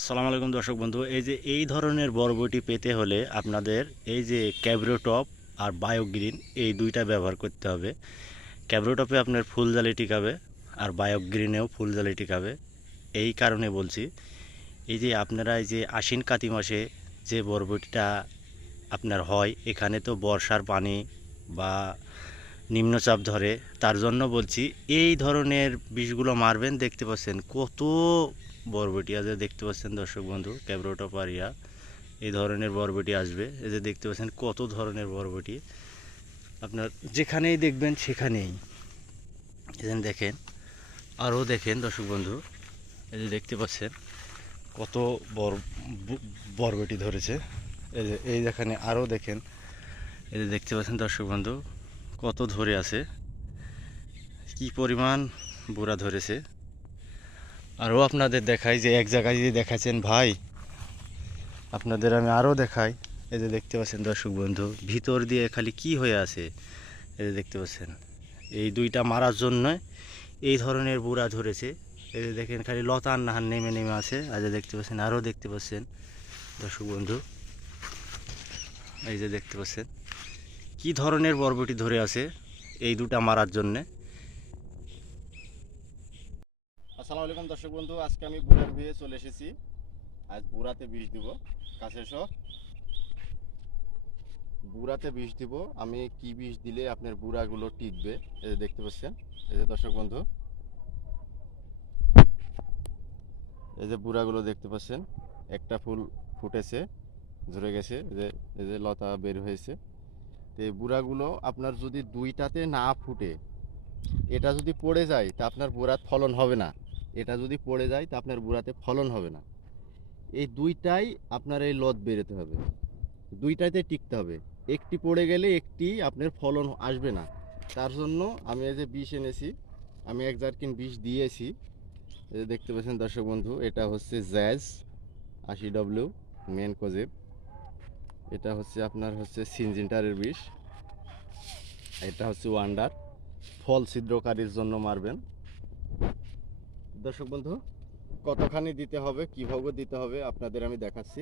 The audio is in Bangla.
আসসালামু আলাইকুম দর্শক বন্ধু, এই যে এই ধরনের বরবটি পেতে হলে আপনাদের এই যে ক্যাব্রোটপ আর বায়োগ্রিন এই দুইটা ব্যবহার করতে হবে। ক্যাব্রোটপে আপনার ফুলজালি টিকাবে আর বায়োগ্রিনেও ফুলজালি টিকাবে। এই কারণে বলছি, এই যে আপনারা এই যে আশ্বিন কাতি মাসে যে বরবটিটা আপনার হয়, এখানে তো বর্ষার পানি বা নিম্নচাপ ধরে, তার জন্য বলছি এই ধরনের বিষগুলো মারবেন। দেখতে পাচ্ছেন কত বরবটি আছে, দেখতে পাচ্ছেন দর্শক বন্ধু, ক্যাব্রোটোপারিয়া এই ধরনের বরবটি আসবে। এই যে দেখতে পাচ্ছেন কত ধরনের বরবটি, আপনার যেখানেই দেখবেন সেখানেই। এখানে দেখেন, আরও দেখেন দর্শক বন্ধু, এই যে দেখতে পাচ্ছেন কত বরবটি ধরেছে। এই যে এই যেখানে আরও দেখেন, এই যে দেখতে পাচ্ছেন দর্শক বন্ধু কত ধরে আছে, কি পরিমাণ বুড়া ধরেছে। আরও আপনাদের দেখাই, যে এক জায়গায় যদি দেখাচ্ছেন ভাই, আপনাদের আমি আরও দেখাই। এই যে দেখতে পাচ্ছেন দর্শক বন্ধু, ভিতর দিয়ে খালি কি হয়ে আছে। এই যে দেখতে পাচ্ছেন, এই দুইটা মারার জন্য এই ধরনের বুড়া ধরেছে। এই যে দেখেন খালি লতার নাহার নেমে নেমে আছে। আর যে দেখতে পাচ্ছেন, আরও দেখতে পাচ্ছেন দর্শক বন্ধু, এই যে দেখতে পাচ্ছেন কি ধরনের বরবটি ধরে আছে এই দুটা মারার জন্যে। আসসালামু আলাইকুম দর্শক বন্ধু, আজকে আমি বুড়ার বিয়ে চলে এসেছি। আজ বুড়াতে বিষ দিব, কাছে এসো। বুড়াতে বিষ দিব আমি। কি বিষ দিলে আপনার বুড়াগুলো টিকবে, এই যে দেখতে পাচ্ছেন। এই যে দর্শক বন্ধু, এই যে বুড়াগুলো দেখতে পাচ্ছেন, একটা ফুল ফুটেছে, ঝরে গেছে, এই যে লতা বের হয়েছে। তো এই বুড়াগুলো আপনার যদি দুইটাতে না ফুটে, এটা যদি পড়ে যায় তা আপনার বুড়ার ফলন হবে না। এটা যদি পড়ে যায় তা আপনার বুড়াতে ফলন হবে না। এই দুইটাই আপনার এই লত বেরোতে হবে, দুইটাতে টিকতে হবে। একটি পড়ে গেলে একটি আপনার ফলন আসবে না। তার জন্য আমি এই যে বিষ এনেছি, আমি 1 জারকিন বিষ দিয়েছি। এই যে দেখতে পাচ্ছেন দর্শক বন্ধু, এটা হচ্ছে জ্যাজ 80W মেন কোজেব। এটা হচ্ছে আপনার হচ্ছে সিনজিন্টারের বিষ। এটা হচ্ছে ওয়ান্ডার, ফল ছিদ্রকারীর জন্য মারবেন। দর্শক বন্ধু, কতখানি দিতে হবে, কীভাবে দিতে হবে আপনাদের আমি দেখাচ্ছি।